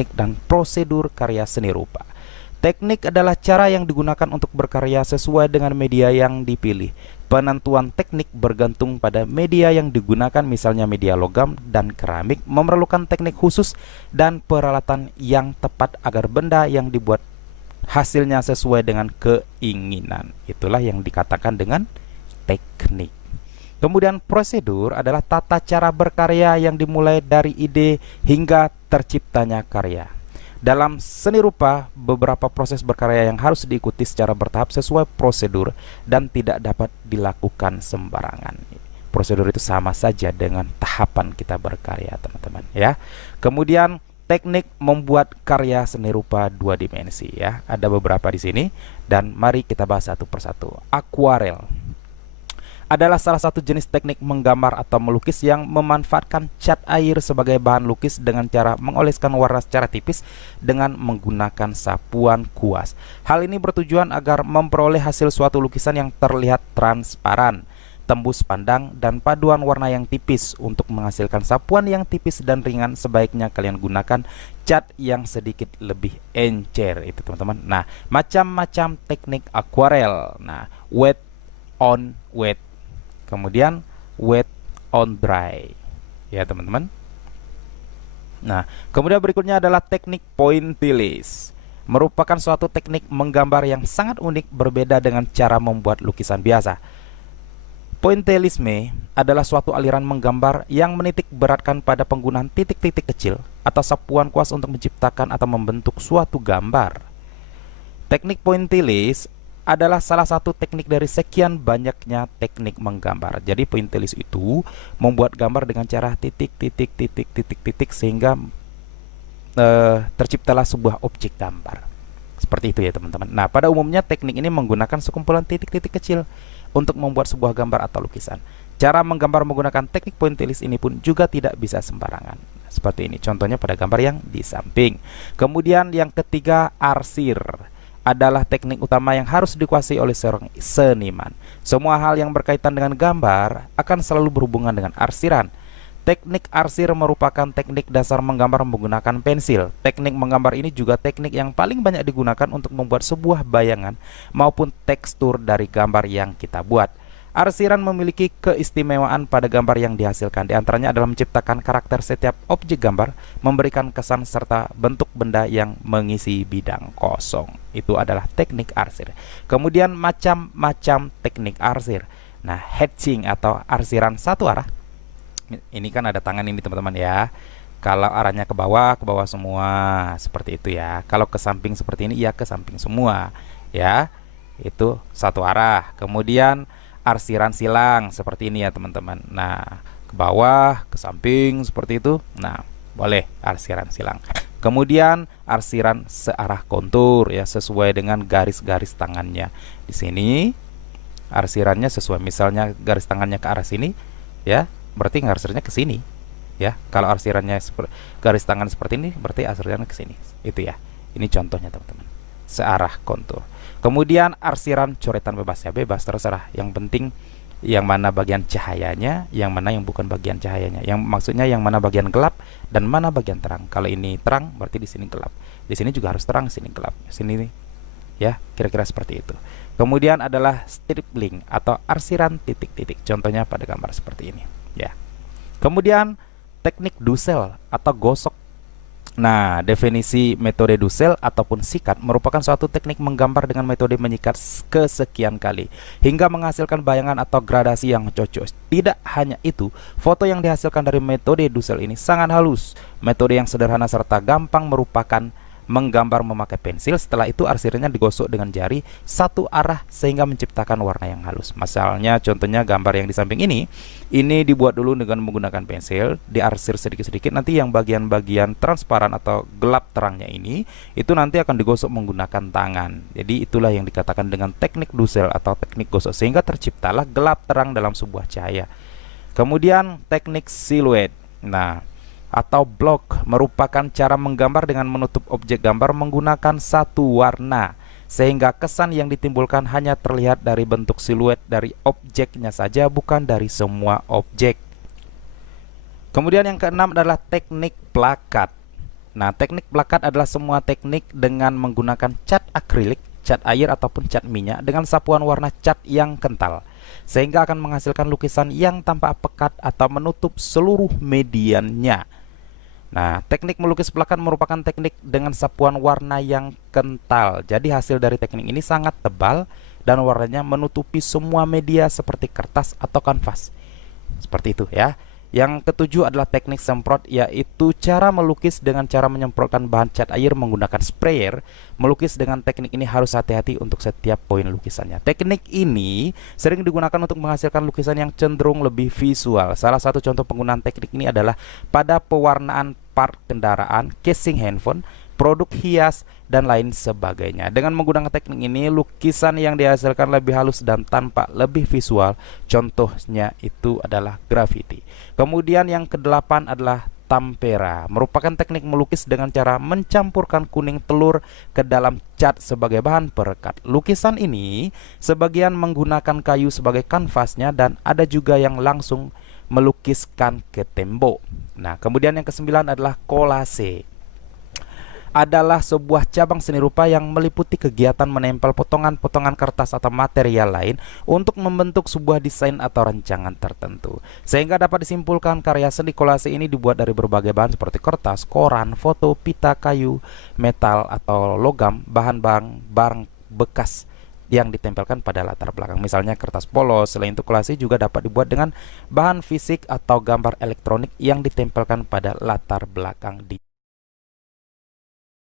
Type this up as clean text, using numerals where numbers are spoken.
teknik dan prosedur karya seni rupa. Teknik adalah cara yang digunakan untuk berkarya sesuai dengan media yang dipilih. Penentuan teknik bergantung pada media yang digunakan, misalnya media logam dan keramik memerlukan teknik khusus dan peralatan yang tepat agar benda yang dibuat hasilnya sesuai dengan keinginan. Itulah yang dikatakan dengan teknik. Kemudian prosedur adalah tata cara berkarya yang dimulai dari ide hingga terciptanya karya. Dalam seni rupa, beberapa proses berkarya yang harus diikuti secara bertahap sesuai prosedur dan tidak dapat dilakukan sembarangan. Prosedur itu sama saja dengan tahapan kita berkarya, teman-teman, ya. Kemudian teknik membuat karya seni rupa dua dimensi, ya. Ada beberapa di sini dan mari kita bahas satu persatu. Akuarel adalah salah satu jenis teknik menggambar atau melukis yang memanfaatkan cat air sebagai bahan lukis dengan cara mengoleskan warna secara tipis dengan menggunakan sapuan kuas. Hal ini bertujuan agar memperoleh hasil suatu lukisan yang terlihat transparan, tembus pandang, dan paduan warna yang tipis. Untuk menghasilkan sapuan yang tipis dan ringan, sebaiknya kalian gunakan cat yang sedikit lebih encer, itu teman-teman. Nah, macam-macam teknik akuarel. Nah, wet on wet, kemudian wet on dry, ya teman-teman. Nah, kemudian berikutnya adalah teknik pointillis. Merupakan suatu teknik menggambar yang sangat unik, berbeda dengan cara membuat lukisan biasa. Pointillisme adalah suatu aliran menggambar yang menitik beratkan pada penggunaan titik-titik kecil atau sapuan kuas untuk menciptakan atau membentuk suatu gambar. Teknik pointillis adalah salah satu teknik dari sekian banyaknya teknik menggambar. Jadi pointillis itu membuat gambar dengan cara titik sehingga terciptalah sebuah objek gambar. Seperti itu ya teman-teman. Nah, pada umumnya teknik ini menggunakan sekumpulan titik-titik kecil untuk membuat sebuah gambar atau lukisan. Cara menggambar menggunakan teknik pointillis ini pun juga tidak bisa sembarangan. Seperti ini contohnya pada gambar yang di samping. Kemudian yang ketiga, arsir adalah teknik utama yang harus dikuasai oleh seorang seniman. Semua hal yang berkaitan dengan gambar akan selalu berhubungan dengan arsiran. Teknik arsir merupakan teknik dasar menggambar menggunakan pensil. Teknik menggambar ini juga teknik yang paling banyak digunakan untuk membuat sebuah bayangan maupun tekstur dari gambar yang kita buat. Arsiran memiliki keistimewaan pada gambar yang dihasilkan. Di antaranya adalah menciptakan karakter setiap objek gambar, memberikan kesan serta bentuk benda yang mengisi bidang kosong. Itu adalah teknik arsir. Kemudian macam-macam teknik arsir. Nah, hatching atau arsiran satu arah. Ini kan ada tangan ini teman-teman ya. Kalau arahnya ke bawah semua, seperti itu ya. Kalau ke samping seperti ini, ya ke samping semua ya. Itu satu arah. Kemudian arsiran silang seperti ini ya teman-teman. Nah, ke bawah, ke samping seperti itu. Nah, boleh arsiran silang. Kemudian arsiran searah kontur ya, sesuai dengan garis-garis tangannya. Di sini arsirannya sesuai, misalnya garis tangannya ke arah sini ya, berarti arsirannya ke sini ya. Kalau arsirannya garis tangan seperti ini, berarti arsirannya ke sini. Itu ya. Ini contohnya teman-teman. Searah kontur. Kemudian arsiran coretan bebas ya, bebas terserah. Yang penting yang mana bagian cahayanya, yang mana yang bukan bagian cahayanya. Yang maksudnya yang mana bagian gelap dan mana bagian terang. Kalau ini terang berarti di sini gelap. Di sini juga harus terang, sini gelap. Sini ya, kira-kira seperti itu. Kemudian adalah stripling atau arsiran titik-titik. Contohnya pada gambar seperti ini ya. Kemudian teknik Dussel atau gosok. Nah, definisi metode Dussel ataupun sikat merupakan suatu teknik menggambar dengan metode menyikat kesekian kali hingga menghasilkan bayangan atau gradasi yang cocok. Tidak hanya itu, foto yang dihasilkan dari metode Dussel ini sangat halus. Metode yang sederhana serta gampang merupakan menggambar memakai pensil. Setelah itu arsirannya digosok dengan jari satu arah sehingga menciptakan warna yang halus. Misalnya contohnya gambar yang di samping ini dibuat dulu dengan menggunakan pensil, diarsir sedikit-sedikit. Nanti yang bagian-bagian transparan atau gelap terangnya itu nanti akan digosok menggunakan tangan. Jadi itulah yang dikatakan dengan teknik Dussel atau teknik gosok, sehingga terciptalah gelap terang dalam sebuah cahaya. Kemudian teknik siluet. Nah, atau block merupakan cara menggambar dengan menutup objek gambar menggunakan satu warna, sehingga kesan yang ditimbulkan hanya terlihat dari bentuk siluet dari objeknya saja, bukan dari semua objek. Kemudian yang keenam adalah teknik plakat. Nah, teknik plakat adalah semua teknik dengan menggunakan cat akrilik, cat air ataupun cat minyak dengan sapuan warna cat yang kental, sehingga akan menghasilkan lukisan yang tampak pekat atau menutup seluruh mediannya. Nah, teknik melukis plakat merupakan teknik dengan sapuan warna yang kental. Jadi hasil dari teknik ini sangat tebal dan warnanya menutupi semua media seperti kertas atau kanvas. Seperti itu ya. Yang ketujuh adalah teknik semprot, yaitu cara melukis dengan cara menyemprotkan bahan cat air menggunakan sprayer. Melukis dengan teknik ini harus hati-hati untuk setiap poin lukisannya. Teknik ini sering digunakan untuk menghasilkan lukisan yang cenderung lebih visual. Salah satu contoh penggunaan teknik ini adalah pada pewarnaan part kendaraan, casing handphone, produk hias, dan lain sebagainya. Dengan menggunakan teknik ini, lukisan yang dihasilkan lebih halus dan tampak lebih visual. Contohnya itu adalah graffiti. Kemudian yang kedelapan adalah tempera, merupakan teknik melukis dengan cara mencampurkan kuning telur ke dalam cat sebagai bahan perekat. Lukisan ini sebagian menggunakan kayu sebagai kanvasnya dan ada juga yang langsung melukiskan ke tembok. Nah, kemudian yang kesembilan adalah kolase, adalah sebuah cabang seni rupa yang meliputi kegiatan menempel potongan-potongan kertas atau material lain untuk membentuk sebuah desain atau rancangan tertentu. Sehingga dapat disimpulkan karya seni kolase ini dibuat dari berbagai bahan seperti kertas, koran, foto, pita, kayu, metal atau logam, bahan-bahan barang bekas yang ditempelkan pada latar belakang. Misalnya kertas polos. Selain itu, kolase juga dapat dibuat dengan bahan fisik atau gambar elektronik yang ditempelkan pada latar belakang di